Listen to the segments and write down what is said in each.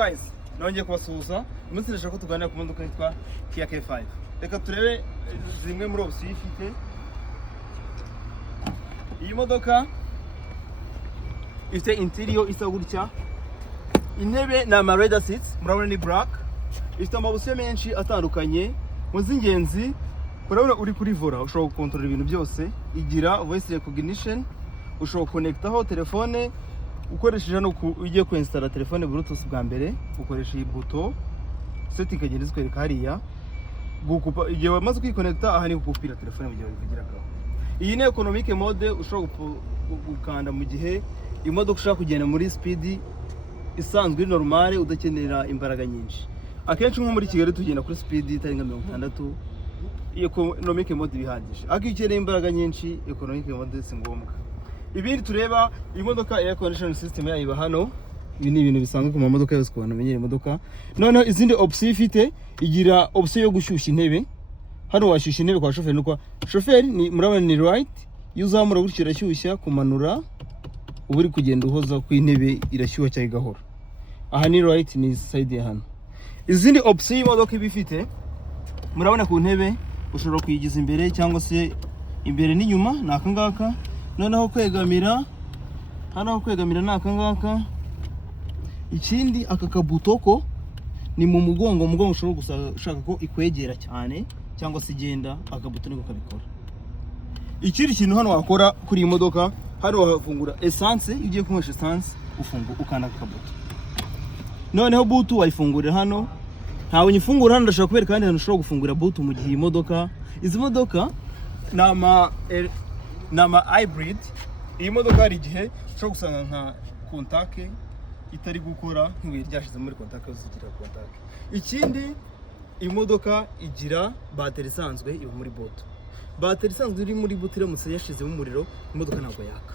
Guys, nongeye kubasuhuza. Umunsi ndashaka ko tuganira ku modoka yitwa Kia K5. Reka turebe zimwe muri option ifite. Iyi modoka ifite interior isa gutya. Intebe na leather seats, murabona ni black. Ifite amabusyo menshi atandukanye. Mu z'ingenzi, urabona uri kuri vola, ushobora gukontorora ibintu byose. Igira voice recognition, ushobora connectaho telefone ukoresheje hano ugiye kuinstalla telefone Bluetooth bwa mbere, ukoresha iyi buto setting ikagenda izikwereka hariya gukupa igihe wamaze kwiconnecta. Aha ni gukupira telefone mu gihe wivugiragaho. Iyi ni economic mode, ushobora gukanda mu gihe imodoka ushaka kugenda muri speed isanzwe normale udakenera imbaraga nyinshi. Akenshi nko muri Kigali tugenda kuri speed itarenga 60. Iyo economic mode bihagije. Akikeneye imbaraga nyinshi economic mode si ngombwa. Ibindi tureba imodoka air conditioning system yayo iba hano. Ibi ni ibintu bisanzwe ku mamodoka yose ku bantu bamenyera imodoka. Noneho izindi option ifite, igira option yo gushyushya intebe. Hano washyushya intebe kwa chauffeur nuko chauffeur ni murabona ni right, iyo uzamura gutyo irashyushya, kumanura uba uri kugenda uhoza ku intebe irashyuha cyangwa igahora. Aha ni right, ni side ya hano. Izindi option y'imodoka iba ifite, murabona ku ntebe ushobora kuyigiza imbere cyangwa se imbere n'inyuma, ni aka ngaka. Noneho kwegamira, hano kwegamira ni aka ngaka. Ikindi aka kabutoko ni mu mugongo, ushobora gushaka ko ikwegera cyane cyangwa se igenda, akabuto niko kabikora. Ikindi kintu hano wakora kuri iyi modoka, hano wafungura essence, iyo ugiye kunywesha essence ukanda akabuto. Noneho butu wayifungurira hano. Ntawe nyifungura hano, ndashaka kubereka kandi hano ushobora gufungura butu mu gihe iyi modoka. Izi modoka nama hybrid. Iyi modoka hari igihe ushobora gusanga nka kontake itari gukora, nk'ibuye ryashize muri kontake uzigira kontake. Ikindi iyi modoka igira bateri isanzwe iba muri buto. Bateri isanzwe iri muri buto iramutse yashizemo umuriro, imodoka ntabwo yaka.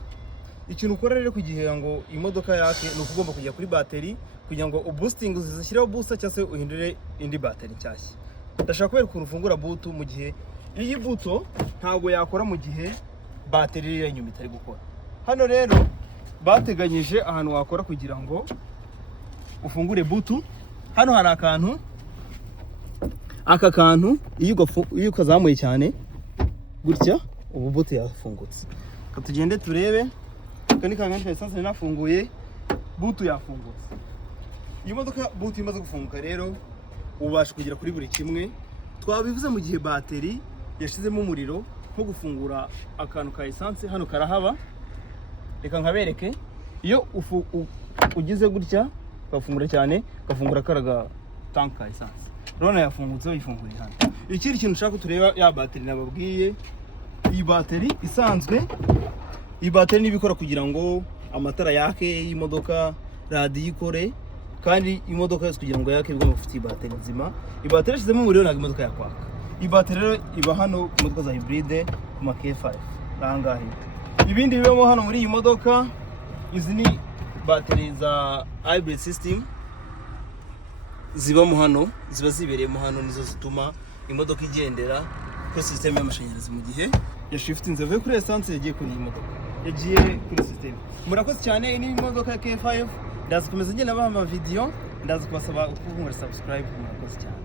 Ikintu ukora rero kugihe ngo imodoka yake ni ukugomba kujya kuri bateri kugira ngo boosting uzishyiraho booster cyangwa se uhindure indi bateri nshyashya. Ndashaka kubereka ukuntu ufungura buto mu gihe iyi buto ntabwo yakora mu gihe bateri iri inyuma itari gukora. Hano rero bateganyije ahantu wakora kugira ngo ufungure buto. Hano hari akantu, aka kantu iyo ukazamuye cyane gutya ubu buto yafungutse. Tugende turebe. Kani kangandi essence nafunguye, buto yafungutse. Iyi modoka buto imaze gufunguka rero ubasha kugera kuri buri kimwe. Twabivuze mu gihe bateri yashizemo umuriro, nko gufungura akantu ka essence hano karahaba. Reka nkabereke. Iyo ugize gutya ukafungura cyane, ukafungura karaga tank ka essence. Rona yafungutse uyifunguriye hano. Ikindi kintu ushaka tureba ya bateri nababwiye. Iyi bateri isanzwe, iyi bateri nibikora kugira ngo amatara yake y'imodoka, radio ikore, kandi imodoka yose kugira ngo yake bigomba gufite bateri nzima. Iyi bateri yashizemo umuriro ntabwo imodoka yakwaka. Iyi bateri rero iba hano ku modoka za hybrid ku K5 rangahe. Ibindi bibamo hano muri iyi modoka, izi ni bateri za hybrid system zibamo hano, ziba zibereyemo hano, nizo zituma imodoka igendera kuri system y'amashanyarazi mu gihe ya shifting avuye kuri essence yagiye kuri iyi modoka, yagiye kuri system. Murakoze cyane. Iyi ni imodoka ya K5. Ndaza kumeza ngenda baha ama video, ndaza kubasaba uko muri subscribe. Murakoze cyane.